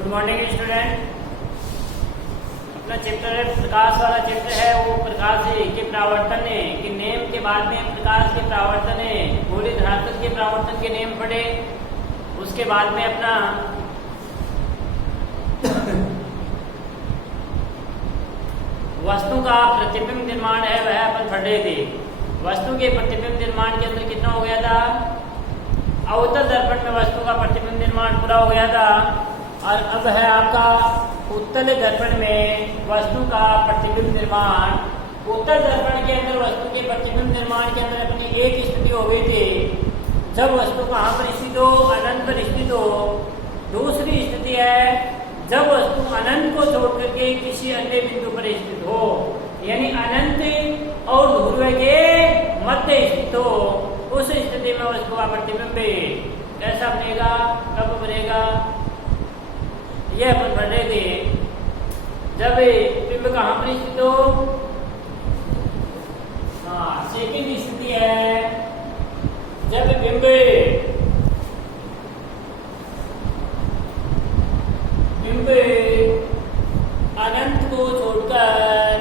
Good morning student. अपना chapter है प्रकाश वाला चैप्टर है, वो प्रकाश के प्रावर्तन है कि नेम के बाद में प्रकाश के प्रावर्तन है, गोली धरातल के प्रावर्तन के नेम पढ़े। उसके बाद में अपना वस्तु का प्रतिबिंब निर्माण है वह अपन पढ़ रहे थे। वस्तु के प्रतिबिंब निर्माण के अंदर कितना हो गया था, अवतल दर्पण में वस्तु का प्रतिबिंब निर्माण पूरा हो गया था। और अब है आपका उत्तल दर्पण में वस्तु का प्रतिबिंब निर्माण। उत्तल दर्पण के अंदर वस्तु के प्रतिबिंब निर्माण के अंदर अपनी एक स्थिति हो गई थी, जब वस्तु कहाँ पर स्थित हो, अनंत पर स्थित हो। दूसरी स्थिति है जब वस्तु अनंत को छोड़ करके किसी अन्य बिंदु पर स्थित हो, यानी अनंत और ध्रुव के मध्य स्थित हो। उस स्थिति में वस्तु का प्रतिबिंब कैसा बनेगा, कब बनेगा, यह अपन पढ़ रहे थे। जब बिंब कहाँ पर स्थित हो, सेकंड स्थिति है जब बिंब अनंत को छोड़कर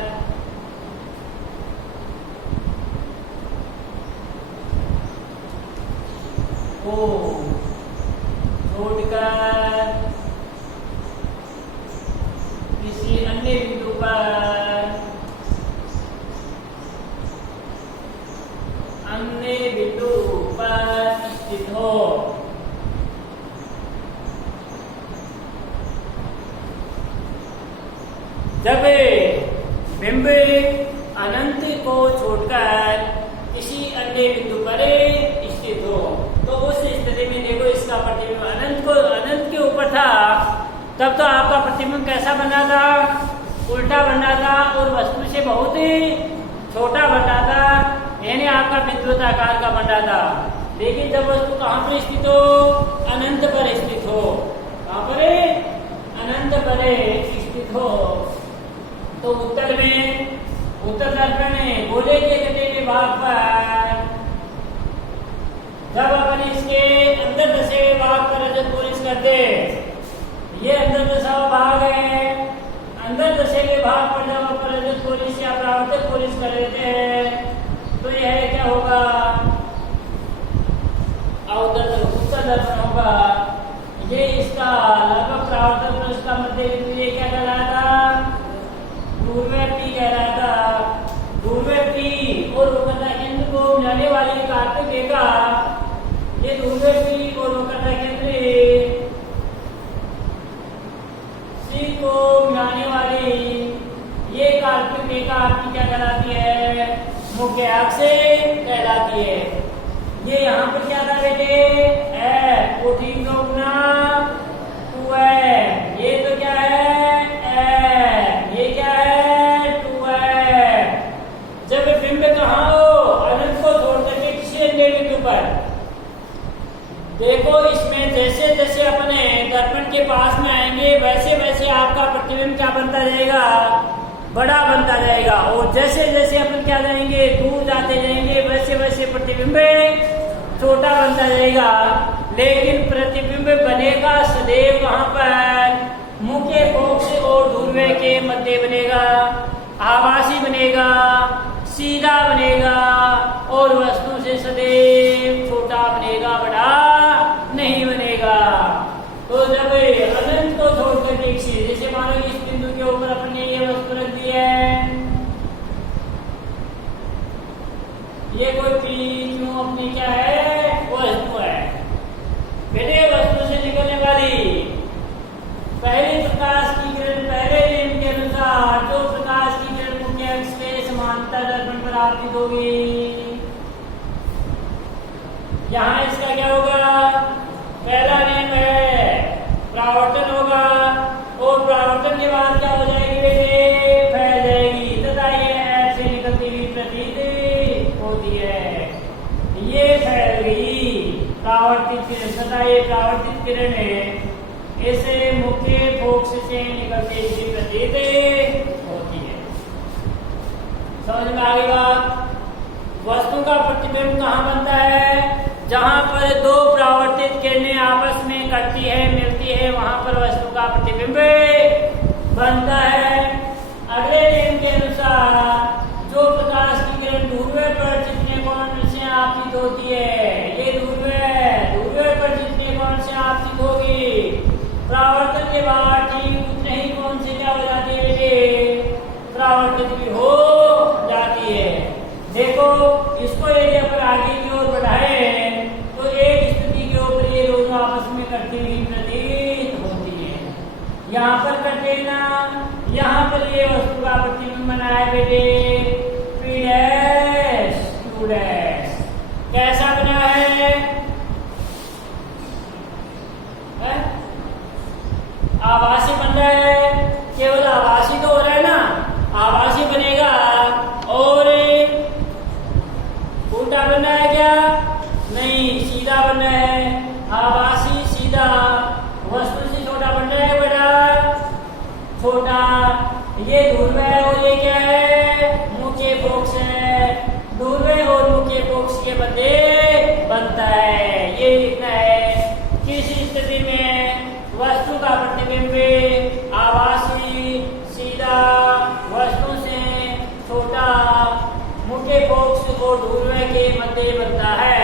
किसी अन्य बिंदु पर स्थित हो। जब बिंब अनंत को छोड़कर किसी अन्य बिंदु पर स्थित हो, तो उस स्थिति में देखो इसका प्रतिबिंब अनंत के ऊपर था, तब तो आपका प्रतिबिंब कैसा बना था, उल्टा बना था और वस्तु से बहुत ही छोटा बना था, यानी आपका बिंदुताकार का बना था। लेकिन जब वस्तु कहाँ पर स्थित हो, अनंत पर स्थित हो, कहाँ पर, अनंत पर स्थित हो, तो उत्तर दर्पण में गोले के गति विभाग पर जब अपन इसके अंदर दशे विभाग पर रजत पोलिश करते, ये अंदर दशा भाग है, अंदर दशे विभाग पर जब अपन रजत पोलिश या परावर्तक पोलिश कर लेते हैं, तो यह क्या होगा, उत्तर दर्पण होगा। ये इसका लगभग परावर्तक और इसका मध्य बिंदु ये क्या कहलाता, ध्रुव कह रहा था। ध्रुव और वक्रता केंद्र को मिलाने वाली कार्तिक रेखा, ये ध्रुव और वक्रता केंद्र सी को मिलाने वाली ये कार्तिक रेखा आपकी क्या कहलाती है, मुख्य अक्ष कहलाती है। ये यहाँ पर क्या था बेटे, है 14 का गुना 2 है, ये तो क्या है, ये क्या है, 2 है। जब बिंब कहाँ हो, अनंत को छोड़ करके किसी अन्य बिंदु पर, देखो इसमें जैसे जैसे अपने दर्पण के पास में आएंगे वैसे वैसे आपका प्रतिबिंब क्या बनता जाएगा, बड़ा बनता जाएगा। और जैसे जैसे अपन क्या जाएंगे, दूर जाते जाएंगे, वैसे वैसे प्रतिबिंब छोटा बनता जाएगा। लेकिन प्रतिबिंब बनेगा सदैव वहां पर मुख्य फोकस और ध्रुव के मध्य बनेगा, आभासी बनेगा, सीधा बनेगा और वस्तु से सदैव छोटा बनेगा, बड़ा नहीं बनेगा। तो जब अनंत को छोड़कर देखिए, जैसे मानो इस बिंदु के ऊपर अपने ये वस्तु रख दी है, ये कोई पी अपनी क्या है, वस्तु है बेटे। वस्तु से निकलने वाली पहली प्रकाश की किरण पहले नियम के अनुसार जो प्रकाश की किरण मुख्य अक्ष के समांतर दर्पण पर आपतित होगी, यहाँ इसका क्या होगा, पहला नियम है परावर्तन होगा, और परावर्तन के बाद क्या हो जाएगी बेटे, फैल जाएगी तथा ये ऐसे निकलती हुई प्रतीत होती है, ये फैल गई परावर्तित किरण तथा ये परावर्तित किरण है इसे मुख्य फोकस से निकलती हुई प्रतीत होती है। समझ में आ गई बात। वस्तु का प्रतिबिंब कहाँ बनता है, जहाँ पर दो परावर्तित किरणें आपस में करती है, मिलती रहती है वहां पर वस्तु का प्रतिबिंब बनता है। अगले नियम के अनुसार जो प्रकाश की किरण ध्रुव पर जितने कोण से आपतित होती है, ये ध्रुव पर जितने कोण से आपतित होगी, परावर्तन के बाद ठीक उतने ही कोण से क्या हो जाती है बेटे, परावर्तित भी हो जाती है। देखो इसको यदि अपन आगे की ओर बढ़ाए तो एक स्थिति के ऊपर ये दोनों आपस में करती हुई प्रतीत होती है। यहाँ पर करते ना, यहाँ पर ये वस्तु का प्रतिबिंब बना है बेटे P डैश Q डैश। कैसा बना है? आभासी बन रहा है, केवल आभासी तो हो रहा है ना, आभासी बनेगा और उल्टा बनना है क्या? नहीं, सीधा बनना है। आभासी सीधा वस्तु से छोटा बन रहा है, बड़ा छोटा। ये ध्रुव है और ये क्या है? मुख्य फोक्स है। ध्रुव और मुख्य फोक्स के मध्य बनता है, ये लिखना है। किस स्थिति में वस्तु का प्रतिबिंब आभासी सीधा वस्तु से छोटा मुख्य फोक्स और ध्रुव के मध्य बनता है।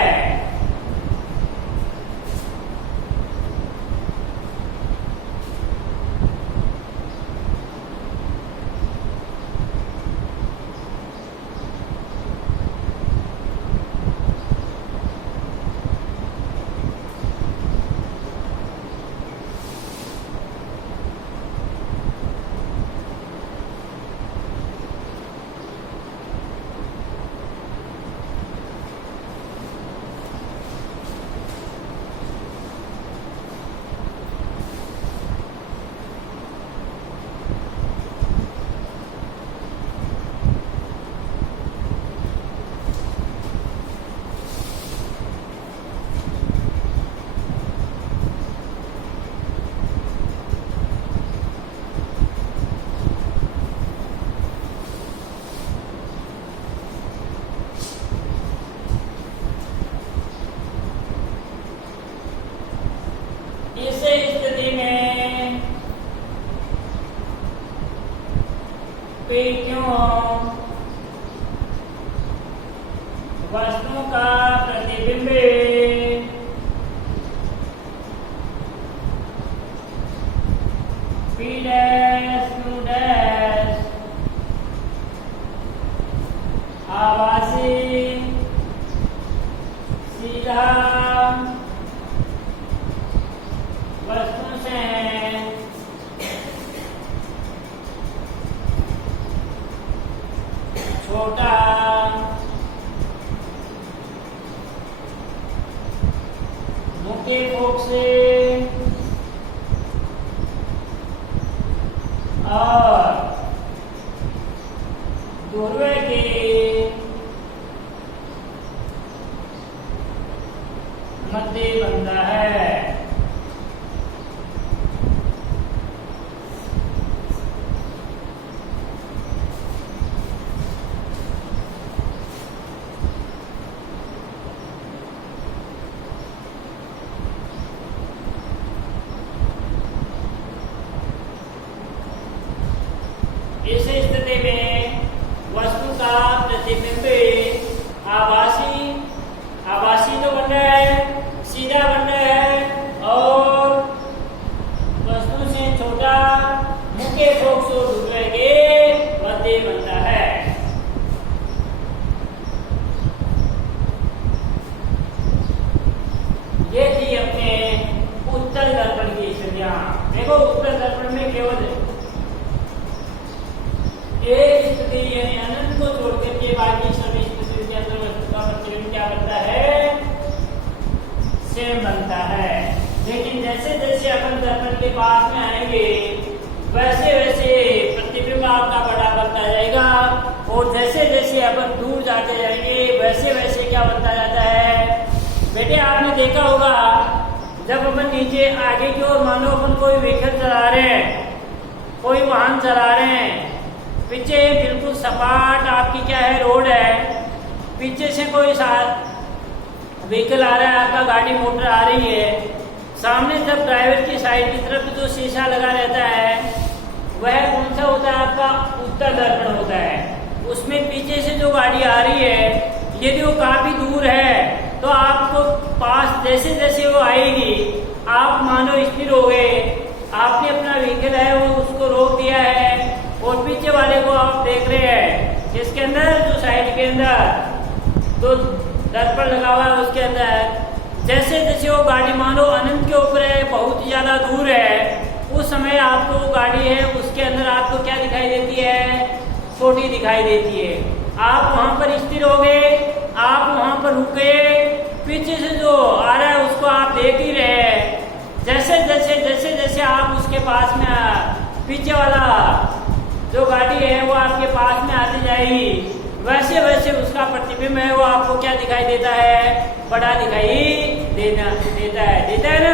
इस स्थिति में P क्यों वस्तु का प्रतिबिंब P डैश Q डैश आभासी सीधा वस्तु से छोटा मुख्य फोक्स और ध्रुव के मध्य बनता है। इस स्थिति में वस्तु का प्रतिबिंब आभासी तो बन रहा है, सीधा बन रहा है और वस्तु से छोटा मुख्य फोक्स और ध्रुव के मध्य बनता है। ये थी अपने उत्तल दर्पण की संज्ञा। देखो उत्तल दर्पण में केवल एक स्थिति यानी अनंत को छोड़कर के बाकी सभी स्थितियों के अंदर वस्तु का प्रतिबिंब क्या बनता है? सेम बनता है। लेकिन जैसे जैसे अपन दर्पण के पास में आएंगे वैसे वैसे प्रतिबिंब आपका बड़ा बनता जाएगा और जैसे जैसे अपन दूर जाते जाएंगे वैसे वैसे क्या बनता जाता है? बेटे आपने देखा होगा जब अपन नीचे आगे की ओर मानो अपन कोई व्हीकल चला रहे हैं, कोई वाहन चला रहे हैं, पीछे बिल्कुल सपाट आपकी क्या है रोड है, पीछे से कोई व्हीकल आ रहा है, आपका गाड़ी मोटर आ रही है, सामने जब ड्राइवर की साइड की तरफ जो शीशा लगा रहता है वह कौन सा होता है? आपका उत्तर दर्पण होता है। उसमें पीछे से जो गाड़ी आ रही है यदि वो काफी दूर है तो आपको पास जैसे जैसे वो आएगी आप मानो स्थिर हो गए, आपने अपना व्हीकल है वो उसको रोक दिया है और पीछे वाले को आप देख रहे हैं जिसके अंदर जो साइड के अंदर तो दर्पण लगा हुआ है उसके अंदर जैसे जैसे वो गाड़ी मानो अनंत के ऊपर है, बहुत ही ज्यादा दूर है, उस समय आपको वो गाड़ी है उसके अंदर आपको क्या दिखाई देती है? छोटी दिखाई देती है। आप वहां पर स्थिर हो गए, आप वहां पर रुक गए, पीछे से जो आ रहा है उसको आप देख ही रहे हैं। जैसे जैसे आप उसके पास में पीछे वाला जो गाड़ी है वो आपके पास में आती जाएगी, वैसे वैसे उसका प्रतिबिंब है वो आपको क्या दिखाई देता है? बड़ा दिखाई देता है ना।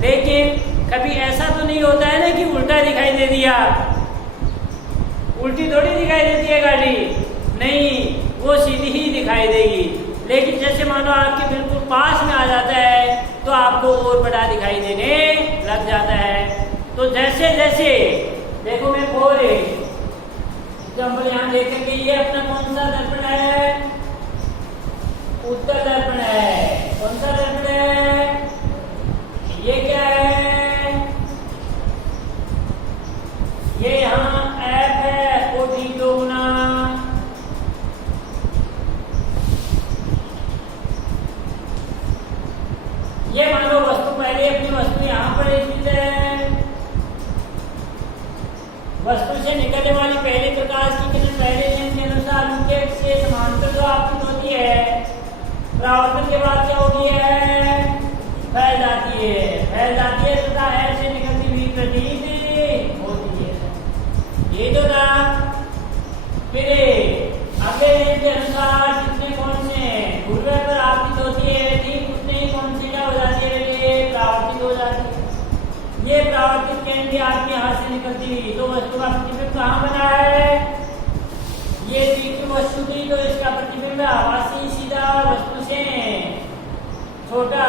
लेकिन कभी ऐसा तो नहीं होता है ना कि उल्टा दिखाई दे दिया, उल्टी थोड़ी दिखाई देती है गाड़ी, नहीं, वो सीधी ही दिखाई देगी। लेकिन जैसे मानो आपके बिल्कुल पास में आ जाता है तो आपको और बड़ा दिखाई देने लग जाता है। तो जैसे जैसे देखो मैं बोल एग्जाम्पल यहाँ देख करके ये अपना कौन सा दर्पण है? उत्तर दर्पण है। कौन सा दर्पण है? ये क्या है? ये यहाँ एफ है, ओ डी दो गुना। ये मान लो वस्तु पहले अपनी वस्तु यहाँ पर स्थित है, वस्तु से निकलने वाली पहले प्रकाश की किरण पहले नियम के अनुसार उनके से समांतर जो आपतित होती है, परावर्तन के बाद क्या होती है? फैल जाती है तथा ऐसे निकलती हुई प्रतीत होती है। ये जो था फिर अगले नियम के अनुसार जितने कौन से ध्रुव पर आपतित होती है ठीक उतने ही कौन से क्या हो जाती है? परावर्तित हो जाती है। ये परावर्तित केंद्र आपके हाथ से निकलती हुई तो वस्तु का प्रतिबिंब कहाँ बना है? ये तीसरी वस्तु थी तो इसका प्रतिबिंब आभासी सीधा वस्तु से छोटा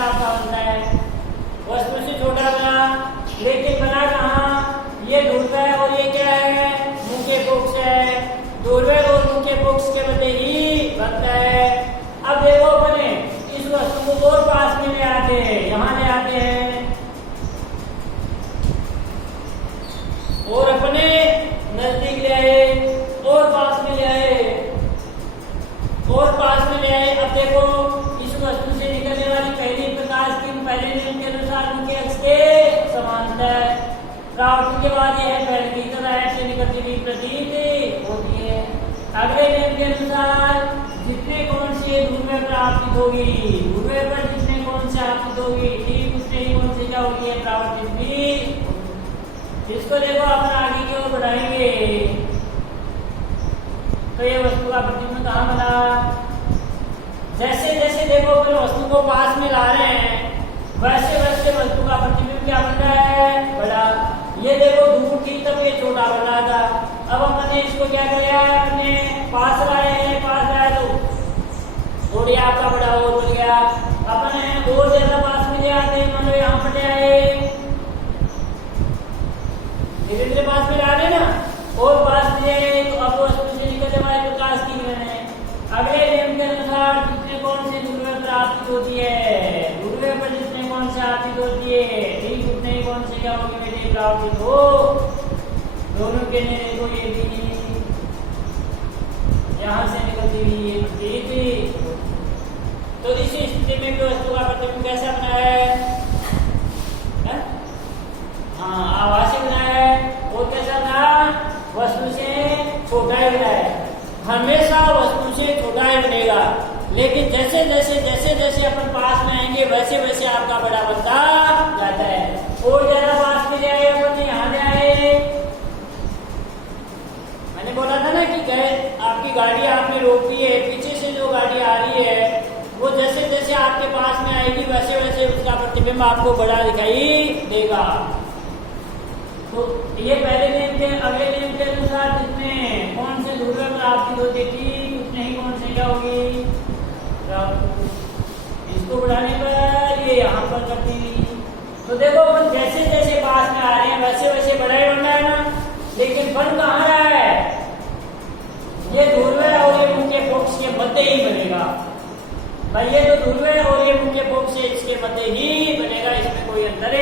आपका बनता है, वस्तु से छोटा बना, लेकिन बना कहाँ? ये ध्रुव है और ये क्या है? मुख्य पक्ष है। ध्रुव और मुख्य पक्ष के बदले ही बनता है। अब देखो बने इस वस्तु को और पास में ले आते हैं, यहाँ ले आते हैं और अपने नजदीक ले आए और पास में ले आए और पास में ले आए। अब देखो इस वस्तु से निकलने वाली पहली प्रकाश की पहले नियम के अनुसार उनके अक्ष के समांतर परावर्तन के बाद यह पहले की तरह से निकलती हुई प्रतीत होती है। अगले नियम के अनुसार जितने कौन से ध्रुव पर आपतित होगी, ध्रुव पर जितने कौन से आपतित होगी ठीक उतने ही कौन से क्या होगी? परावर्तित भी। इसको देखो अपन आगे की ओर बढ़ाएंगे तो ये वस्तु का प्रतिबिंब कहाँ बना? जैसे जैसे देखो अपन वस्तु को पास में ला रहे हैं वैसे वैसे वस्तु का प्रतिबिंब क्या बन रहा है? बड़ा। ये देखो दूर थी तब ये छोटा बन रहा था, अब हमने इसको क्या किया? अपने पास लाए हैं, पास लाए तो थोड़ी आपका बड़ा और बन गया। अपन और ज्यादा पास में ले आते हैं, मान लो यहाँ पर ले आए, धीरे धीरे पास में ला रहे ना और पास में ले तो अब वस्तु से निकलने वाले प्रकाश की किरण है। अगले नियम के अनुसार जितने कौन से ध्रुव पर आपतित होती है, ध्रुव पर जितने कौन से आपतित होती है ठीक उतने ही कौन से क्या होगी? बेटे प्राप्तित हो। दोनों के लिए देखो ये भी यहाँ से निकलती हुई ये प्रतीत। तो इस स्थिति में भी वस्तु का प्रतिबिंब कैसा बना है? हाँ, आभासी बना है। और कैसा बना? वस्तु से छोटा ही बना है। हमेशा वस्तु से छोटा ही बनेगा, लेकिन जैसे जैसे अपन पास में आएंगे वैसे वैसे आपका बड़ा बनता जाता है। और ज्यादा पास में ले आए अपन यहाँ ले आए, मैंने बोला था ना कि आपकी गाड़ी आपने रोकी है, पीछे से जो गाड़ी आ रही है वो जैसे जैसे आपके पास में आएगी वैसे वैसे उसका प्रतिबिंब आपको बड़ा दिखाई देगा। तो ये पहले नियम के अगले नियम के अनुसार जितने कौन से ध्रुव पर आपतित होती थी उतने ही कौन से क्या होगी? इसको बढ़ाने पर ये यहाँ पर करती हुई, तो देखो अपन जैसे जैसे पास में आ रहे हैं वैसे वैसे बड़ा ही बन रहा है ना, लेकिन बन कहाँ रहा है, ये ध्रुव और ये मुख्य पक्ष के मध्य ही बनेगा भाई, ये तो ध्रुव और ये मुख्य पक्ष है इसके मध्य ही बनेगा, इसमें कोई अंतर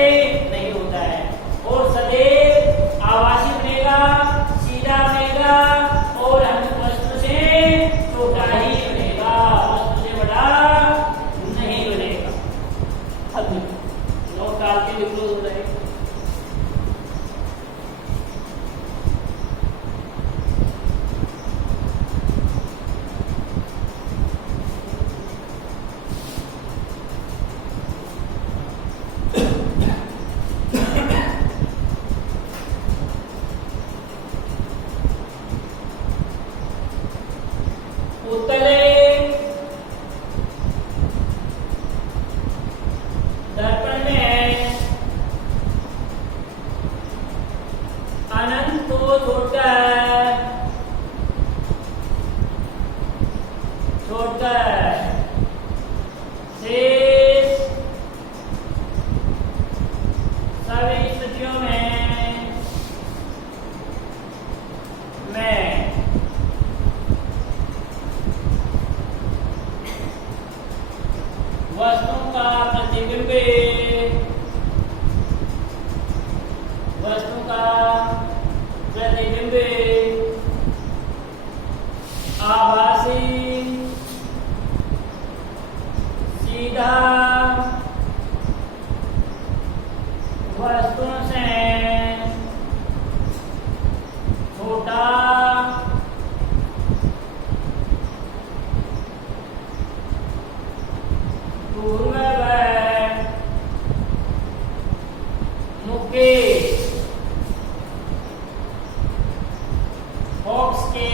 नहीं होता है। और सदैव आवासी बनेगा, सीधा बनेगा और हम वस्तु से छोटा ही बनेगा, वस्तु से बड़ा नहीं बनेगा। अब नोट डाल के लिख लो रहे। दर्पण में अनंत को छोड़कर शेष सभी स्थितियों में मैं वस्तु का प्रतिबिंब आभासी सीधा वस्तु से छोटा मुख्य बॉक्स के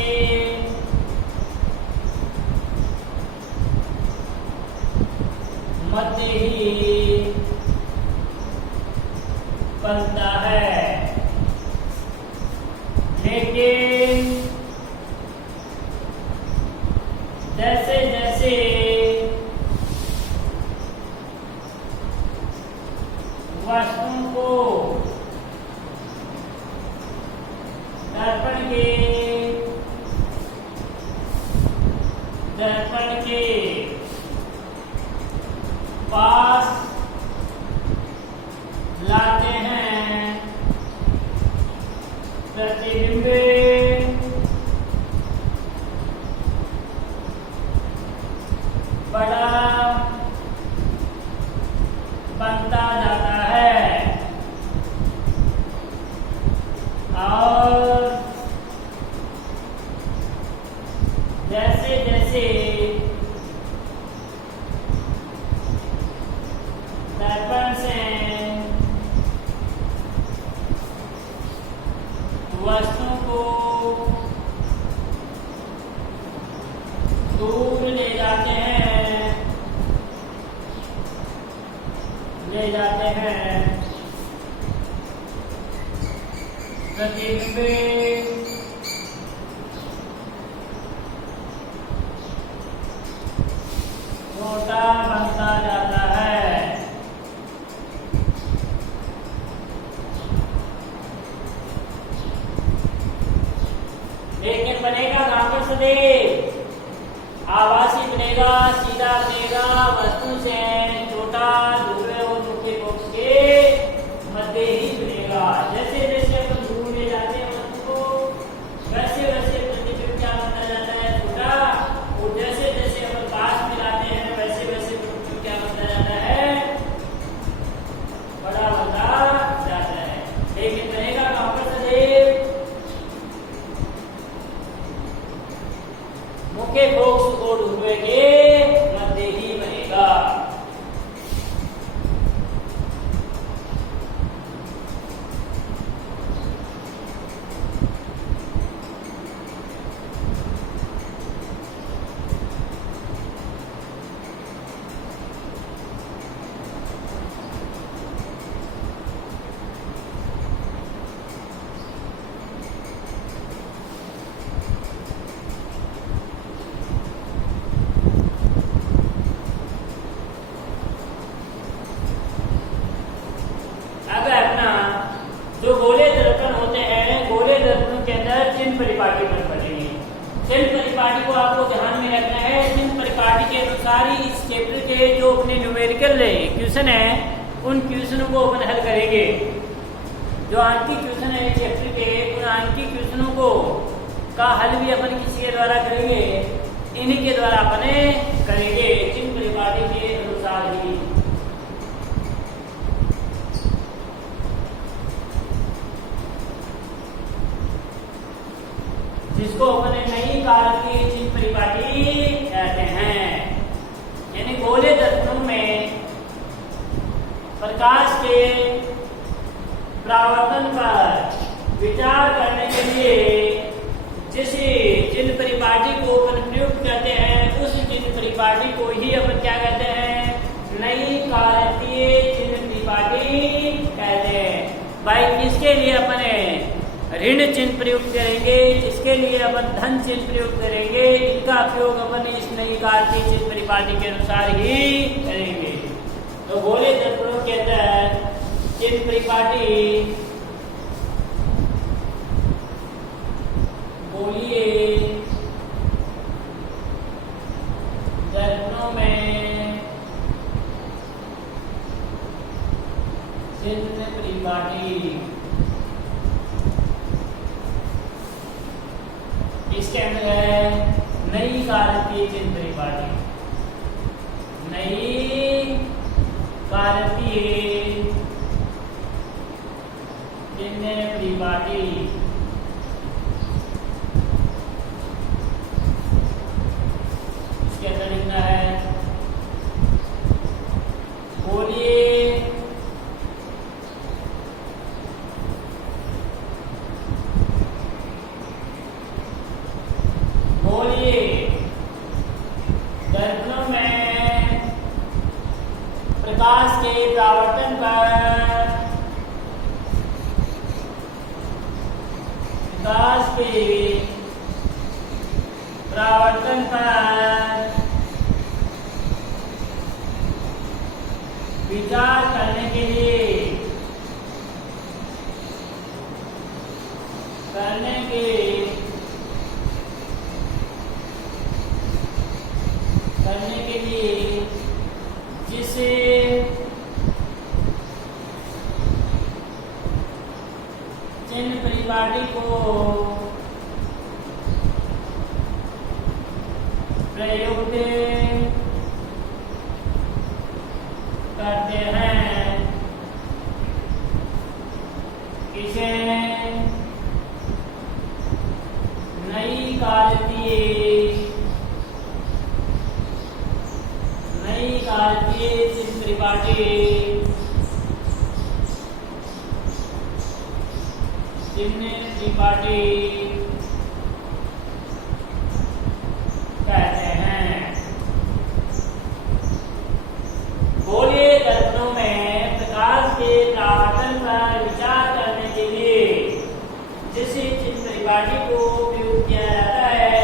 मध्य ही बनता है, लेकिन जैसे जैसे वस्तु को दर्पण के पास लाते हैं, प्रतिबिंब बड़ा बनता जाता है और जैसे जैसे दर्पण से वस्तु को दूर ले जाते हैं प्रतिबिंब छोटा बनता जाता है। लेकिन बनेगा कहां पर सदैव आभासी बनेगा, सीधा बनेगा, वस्तु से छोटा ध्रुव और मुख्य पक्ष के मध्य ही बनेगा। जैसे जैसे अपन दूर ले जाते हैं वस्तु को, वैसे वैसे प्रतिबिंब क्या बनता जाता है, छोटा, और जैसे जैसे अपन पास में लाते हैं वैसे वैसे प्रतिबिंब क्या बनता जाता है, बड़ा बनता जाता है। लेकिन बनेगा कहां पर सदैव मुख्य पक्ष और ध्रुव के मध्य ही बनेगा। चिन्ह परिपाटी पर पढ़ेंगे। चिन्ह परिपाटी को आपको ध्यान में रखना है। चिन्ह परिपाटी के अनुसार ही इस चैप्टर के जो अपने न्यूमेरिकल क्वेश्चन है उन क्वेश्चनों को अपन हल करेंगे। जो आंकिक क्वेश्चन है चैप्टर के, उन आंकिक क्वेश्चनों को का हल भी अपन किसी के द्वारा करेंगे, इन्हीं के द्वारा अपने करेंगे चिन्ह परिपाटी के अनुसार ही। जिसको अपने नई कारक की चिन्ह परिपाटी कहते हैं। यानी गोले दर्पणों में प्रकाश के परावर्तन पर विचार करने के लिए जिस चिन्ह परिपाटी को अपन प्रयुक्त करते हैं, उस चिन्ह परिपाटी को ही अपन क्या कहते हैं? नई कारकीय चिन्ह परिपाटी कहते हैं। भाई किसके लिए अपने ऋण चिन्ह प्रयुक्त करेंगे, इसके लिए अपन धन चिन्ह प्रयुक्त करेंगे, इनका प्रयोग अपन इस नई कारकीय चिन्ह परिपाटी के अनुसार ही करेंगे। तो गोले दर्पणों के अंदर चिन्ह परिपाटी गोलीय दर्पणों में चिन्ह परिपाटी, इसके अंदर है नई कारकीय चिन्ह परिपाटी। नई कारकीय चिन्ह परिपाटी इसके अंदर लिखना है गोलीय दर्पणों में प्रकाश के परावर्तन पर विचार करने के लिए जिसे चिन्ह परिपाटी को प्रयुक्त करते हैं, इसे नई कारकीय चिन्ह परिपाटी कहते हैं। गोलीय दर्पणों में प्रकाश के परावर्तन पर विचार करने के लिए जिस चिन्ह परिपाटी को प्रयोग किया जाता है,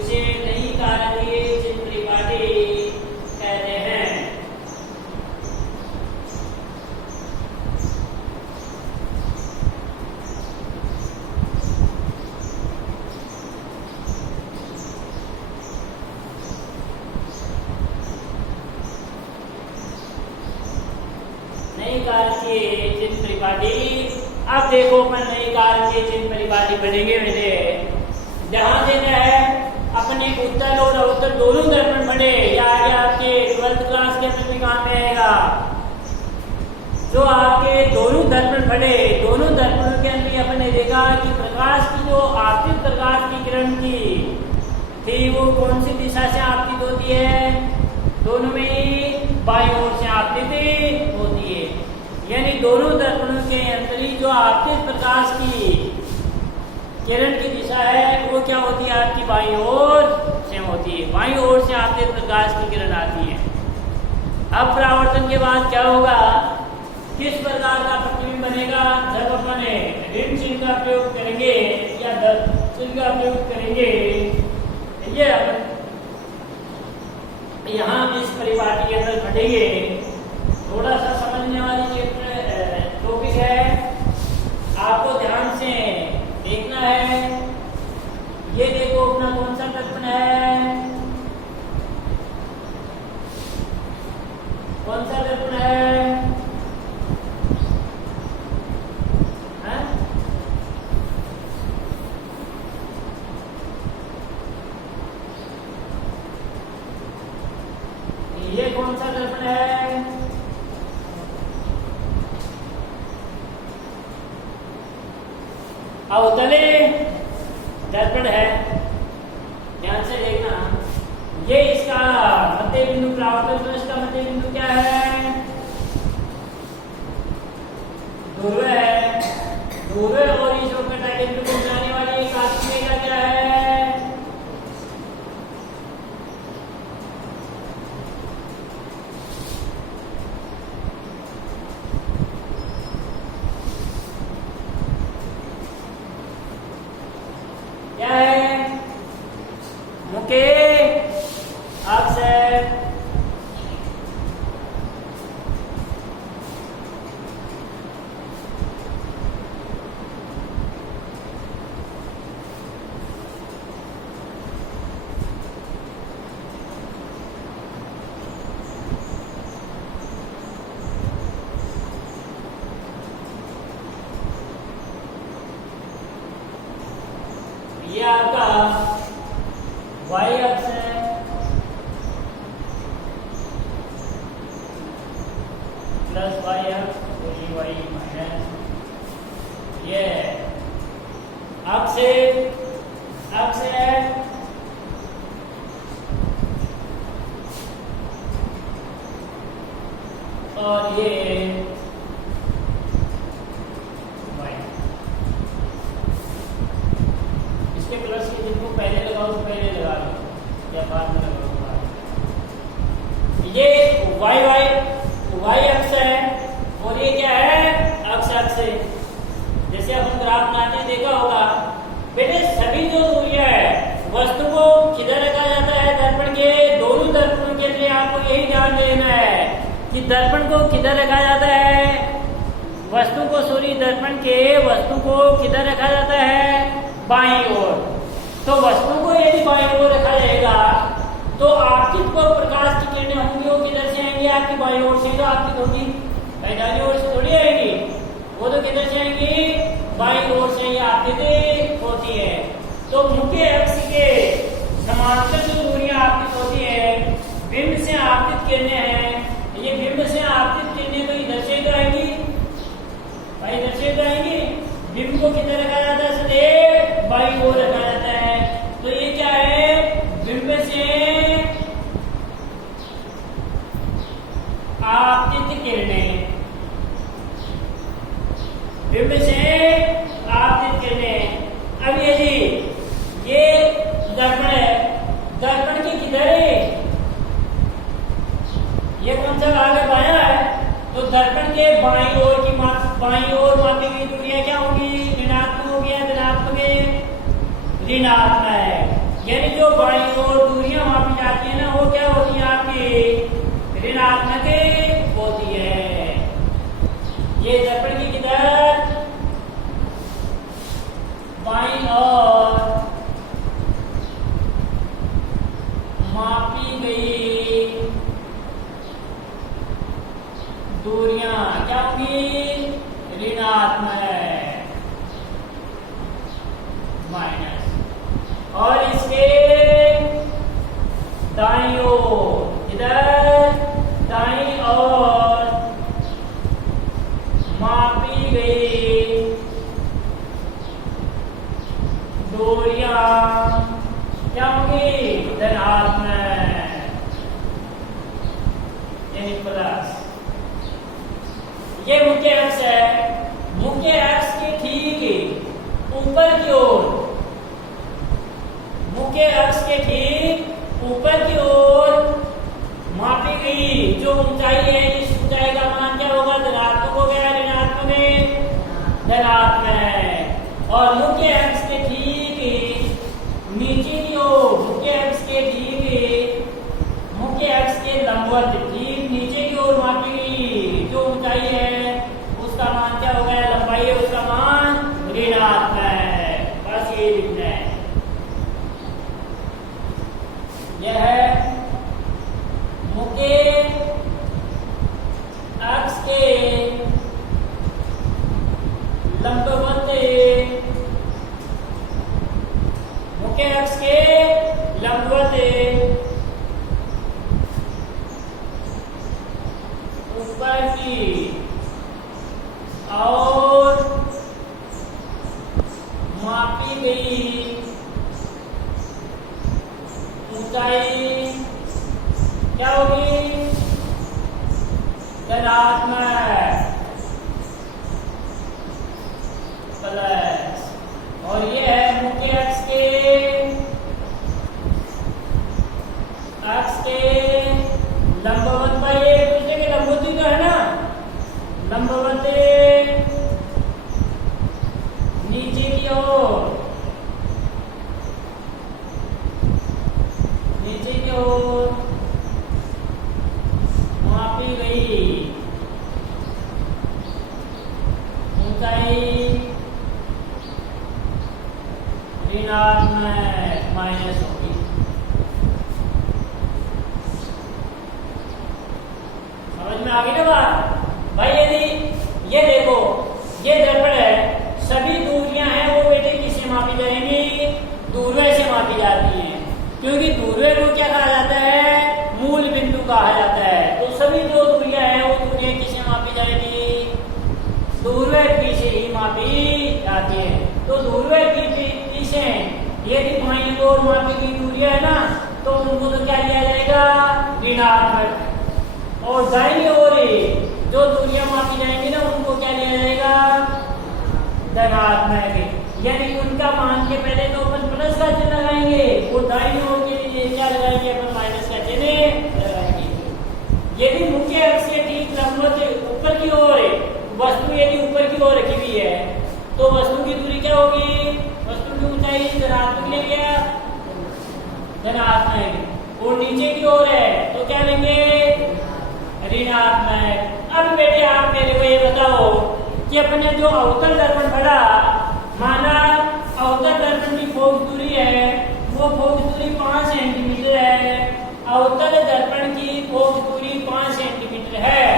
उसे नई कारकीय चिन्ह परिपाटी कहते हैं। नई कारकीय चिन्ह परिपाटी, अब देखो अपन नई कारकीय चिन्ह परिपाटी पढ़ेंगे मेरे। ध्यान देना है, अपने उत्तल और अवतल दोनों दर्पण पढ़े, या आगे आपके 12th क्लास के अंदर भी काम में आएगा। जो आपके दोनों दर्पण पढ़े, दोनों दर्पणों के अंदर अपन ने देखा कि प्रकाश की जो आपतित प्रकाश की किरण थी वो कौन सी दिशा से आपतित होती है? दोनों में बाईं ओर से आपतित होती है। यानी दोनों दर्पणों के अंदर ही जो आपतित प्रकाश की किरण की दिशा है वो क्या होती है? आपकी बाईं ओर से होती है। बाईं ओर से आपतित प्रकाश की किरण आती है। अब परावर्तन के बाद क्या होगा? किस प्रकार का प्रतिबिंब बनेगा? जब अपन ऋण चिन्ह का प्रयोग करेंगे या धन चिन्ह का प्रयोग करेंगे, ये अपन यहाँ इस परिपाटी के अंदर पढ़ेंगे। थोड़ा सा समझने वाली टॉपिक है, आपको ध्यान से देखना है। अवतले दर्पण है, ध्यान से देखना, ये इसका मध्य बिंदु परावर्तन, तो इसका मध्य बिंदु क्या है? ध्रुव है। ध्रुव और इस वक्रता के बिंदु को मिलाने वाली एक आत्मी का क्या है? क्या है? मुख्य अक्ष है। ये आपका y अक्ष है, प्लस y अक्ष, तो ये y माइनस, ये अक्ष है, और ये प्लस के जिनको पहले लगाओ तो पहले लगा लो या बाद में लगाओ। ये y अक्ष है और ये क्या है? अक्ष है। जैसे अपन ग्राफ बनाते हैं देखा होगा बेटे, सभी जो दूरियां है वस्तु को किधर रखा जाता है? दर्पण के दोनों दर्पणों के लिए आपको यही ध्यान देना है कि दर्पण को किधर रखा जाता है? वस्तु को दर्पण के वस्तु को किधर रखा जाता है? बाईं ओर। तो वस्तु को यदि बाईं ओर रखा जाएगा तो आपकी जो प्रकाश की किरणें होंगी वो किधर से आएंगी? आपकी बाईं ओर से। तो आपकी होगी दाहिनी ओर से थोड़ी आएंगी, वो तो किधर से आएंगी? बाईं ओर से ही आपतित होती है। तो मुख्य अक्ष के समांतर जो दूरियां आपतित होती है, बिंब से आपतित किरणें हैं, ये बिंब से आपतित किरणें तो इधर से तो आएंगी, भाई इधर से तो आएंगी। बिंब को किधर रखा जाता है? सदैव बाईं ओर रखा जाता है। तो ये क्या है? बिंब से आपतित किरणें, बिंब से आपतित किरणें। अब यदि ये दर्पण है, दर्पण की किधर है? ये कौन सा भाग है? बायां है। तो दर्पण के बाईं ओर की बाईं ओर मापी गई दूरियां क्या होगी? ऋणात्मक होगी या धनात्मक है? ऋणात्मक है। यानी जो बाईं ओर दूरियां मापी जाती है ना, वो क्या होती है? आपकी ऋणात्मक होती है। ये दर्पण की किधर? बाईं ओर मापी गई दूरियां क्या होंगी? ऋणात्मक है, माइनस। और इसके दाईं ओर, इधर दाईं ओर मापी गई दूरियां क्या होंगी? धनात्मक, यानी प्लस। ये मुख्य अक्ष है। मुख्य अक्ष के ठीक ऊपर की ओर, मुख्य अक्ष के ठीक ऊपर की ओर मापी गई जो ऊंचाई है, इस ऊंचाई का मान क्या होगा? धनात्मक हो गया, ऋणात्मक में धनात्मक। और मुख्य अक्ष के ठीक नीचे की ओर, मुख्य अक्ष के ठीक, मुख्य अक्ष के लंबवत ठीक नीचे की ओर मापी गई जो ऊंचाई है, उसका मान क्या हो गया? लंबाई है, उसका मान ऋणात्मक है। बस ये लिखना है। यह है मुख्य अक्ष के लंबवत, मुख्य अक्ष के लंबवत ऊपर की और लंबवत नीचे की ओर, नीचे की ओर मापी गई ऊंचाई ऋणात्मक माइनस होगी। समझ में आ गई ना बात भाई? यदि ये देखो ये दर्पण है, सभी दूरियां हैं वो बेटे किससे मापी जाएंगी? दूरवे से मापी जाती हैं, क्योंकि दूरवे को क्या कहा जाता है? मूल बिंदु कहा जाता है। तो सभी जो दूरियां हैं वो दूरियां किससे मापी जाएगी? दूरवे पी से ही मापी जाती है। तो दूरवे पी से यदि बाईं ओर मापी गई दूरियां है ना, तो उनको तो क्या लिया जाएगा? ऋणात्मक। और दाईं ओर जो दूरियां मापी जाएंगी ना, उनको क्या लिया जाएगा? धनात्मक। यानी उनका मान के पहले तो अपन प्लस का चिन्ह लगाएंगे, और दाईं ओर के लिए क्या लगाएंगे? अपन माइनस का चिन्ह लगाएंगे। यदि मुख्य अक्ष से ठीक लंबवत ऊपर की ओर वस्तु यदि ऊपर की ओर रखी हुई है, तो वस्तु की दूरी क्या होगी? वस्तु की ऊंचाई धनात्मक लेंगे, धनात्मक। और नीचे की ओर है तो क्या लेंगे? ऋणात्मक। अब बेटे आप मेरे को ये बताओ कि अपने जो अवतल दर्पण पड़ा, माना अवतल दर्पण की फोक दूरी है, वो फोक दूरी 5 सेंटीमीटर है। अवतल दर्पण की फोक दूरी 5 सेंटीमीटर है।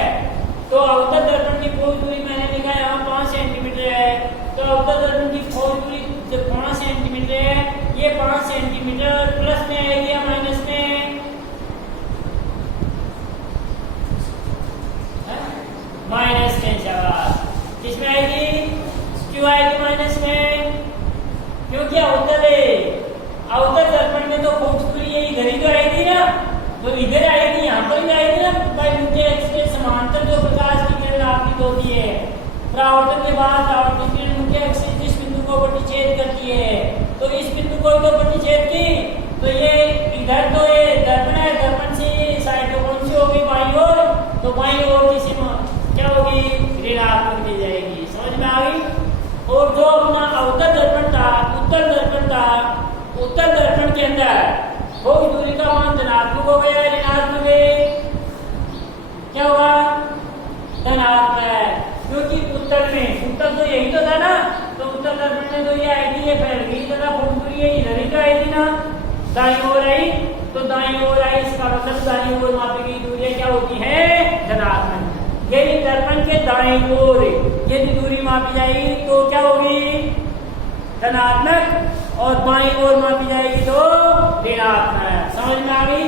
तो अवतल दर्पण की फोक दूरी मैंने लिखा यहाँ 5 सेंटीमीटर है। तो अवतल दर्पण की फोक दूरी जब 5 सेंटीमीटर है, ये 5 सेंटीमीटर प्लस में आएगी या माइनस में? माइनस में। जवाब किसमें आएगी? क्यों आएगी माइनस में? क्योंकि अवतल दर्पण में तो फोकस दूरी ये इधर ही तो आएगी ना, तो इधर आएगी, यहाँ पर भी आएगी ना भाई। मुझे एक्स समांतर जो प्रकाश की किरण आपकी होती है, परावर्तन के बाद परावर्तन किरण मुख्य अक्ष से जिस बिंदु को प्रतिच्छेद करती है, तो इस बिंदु को तो प्रतिच्छेद की, तो ये इधर तो ये दर्पण है, दर्पण से साइड कौन सी होगी? बाईं ओर। तो बाईं ओर की सीमा क्या होगी? ऋणात्मक दी जाएगी। समझ में आ गई? और जो अपना अवतल दर्पण था, उत्तल दर्पण था, उत्तल दर्पण के अंदर वो दूरी का मान धनात्मक हो गया, ऋणात्मक क्या हुआ? धनात्मक। क्योंकि उत्तल में, उत्तल तो यही तो था ना, तो उत्तल दर्पण में तो ये आएगी, ये फैल गई, तथा फोक दूरी ये इधर ही तो आएगी ना, दाईं ओर आई, तो दाईं ओर आई, इसका मतलब दाईं ओर मापी गई दूरियां क्या होती है? धनात्मक। यदि दर्पण के दाईं ओर यदि दूरी मापी जाएगी तो क्या होगी? धनात्मक। और बाईं ओर मापी जाएगी तो ऋणात्मक। समझ में आ गई?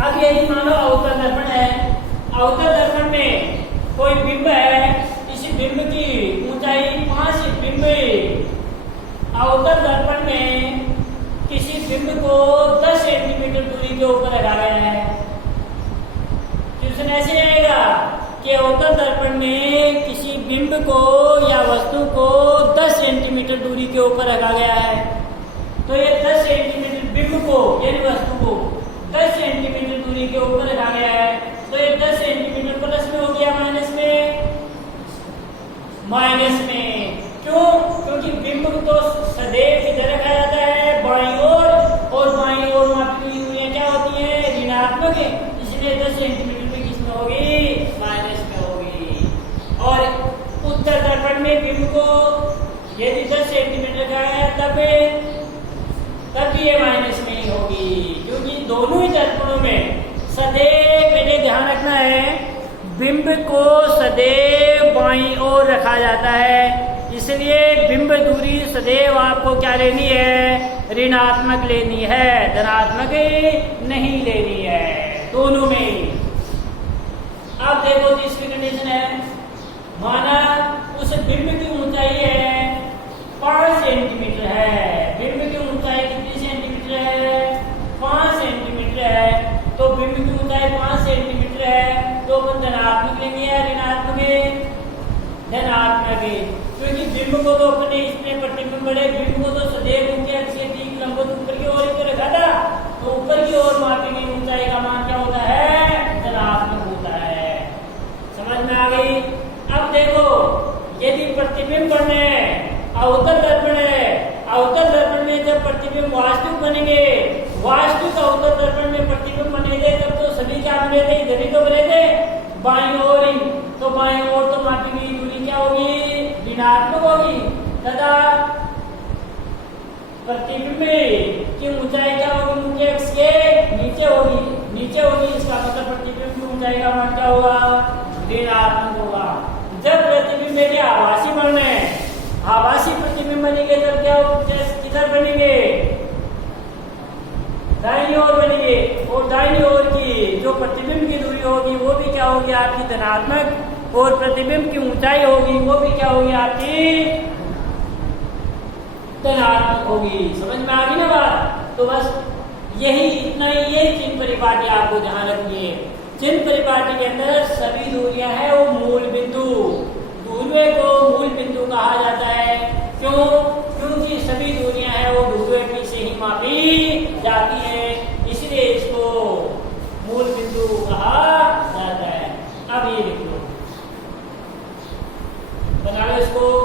अब यदि मानो अवतल दर्पण है, अवतल दर्पण में कोई बिंब है, इस बिंब की ऊंचाई 5 बिंब अवतल दर्पण में किसी बिंब को 10 सेंटीमीटर दूरी के ऊपर रखा गया है। क्वेश्चन ऐसे आएगा कि अवतल दर्पण में किसी बिंब को या वस्तु को 10 सेंटीमीटर दूरी के ऊपर रखा गया है। तो ये 10 सेंटीमीटर बिंब को यानी वस्तु को 10 सेंटीमीटर दूरी के ऊपर रखा गया है। तो ये 10 सेंटीमीटर प्लस में हो गया माइनस में? माइनस में। क्यों? क्योंकि बिंब तो सदैव किधर रखा जाता है? बाईं ओर। और बाईं ओर मापी हुई दूरियां क्या होती है? ऋणात्मक है, इसलिए 10 सेंटीमीटर में किसमें होगी? माइनस में होगी। और उत्तर दर्पण में बिंब को यदि 10 सेंटीमीटर का है तब भी ये माइनस में ही होगी, क्योंकि दोनों ही दर्पणों में सदैव पहले ध्यान रखना है, बिंब को सदैव बाईं ओर रखा जाता है। इसलिए बिंब दूरी सदैव आपको क्या लेनी है? ऋणात्मक लेनी है, धनात्मक नहीं लेनी है, दोनों में। अब देखो तीसरी कंडीशन है, माना उस बिंब की ऊंचाई है 5 सेंटीमीटर है। बिंब की ऊंचाई कितनी सेंटीमीटर है? 5 सेंटीमीटर है। तो बिंब की ऊंचाई 5 सेंटीमीटर है, तो अपन धनात्मक लेंगे या ऋणात्मक? धनात्मक। क्योंकि बिंब को तो अपने इसमें प्रतिबिंब बड़े बिंब को तो सदैव मुख्य अक्ष से ठीक लंबवत ऊपर की ओर ही रखा था, तो ऊपर की ओर मापी गई ऊंचाई का मान क्या होता है? धनात्मक होता है। समझ में आ गई? अब देखो, यदि प्रतिबिंब में अवतल दर्पण है, अवतल दर्पण में जब प्रतिबिंब वास्तविक बनेंगे, वास्तविक अवतल दर्पण में प्रतिबिंब बने थे, तब तो सभी क्या बने थे, इधर ही तो बने थे, बाईं ओर ही। तो बाईं ओर तो मापी गई दूरी क्या होगी, ऋणात्मक होगी, तथा प्रतिबिंब की ऊंचाई क्या होगी, मुख्य अक्ष के नीचे होगी, नीचे होगी। इसका मतलब प्रतिबिंब की ऊंचाई का मान क्या होगा, ऋणात्मक होगा। जब प्रतिबिंब के आभासी बने, आभासी प्रतिबिंब बनेंगे, तब क्या किधर बनेंगे, दाहिनी ओर बनेंगे। और दाहिनी ओर की जो प्रतिबिंब की दूरी होगी वो भी क्या होगी आपकी धनात्मक, और प्रतिबिंब की ऊंचाई होगी वो भी क्या होगी आपकी धनात्मक होगी। समझ में आ गई ना बात। तो बस यही इतना ही, ये चिन्ह परिपाटी आपको ध्यान रखिए। चिन्ह परिपाटी के अंदर सभी दूरियां हैं वो मूल बिंदु, ध्रुवे को मूल बिंदु कहा जाता है। क्यों? क्योंकि सभी दूरियां हैं वो ध्रुवे से ही मापी जाती है, इसलिए इसको मूल बिंदु कहा जाता है। अब ये लिख लो, बना लो इसको।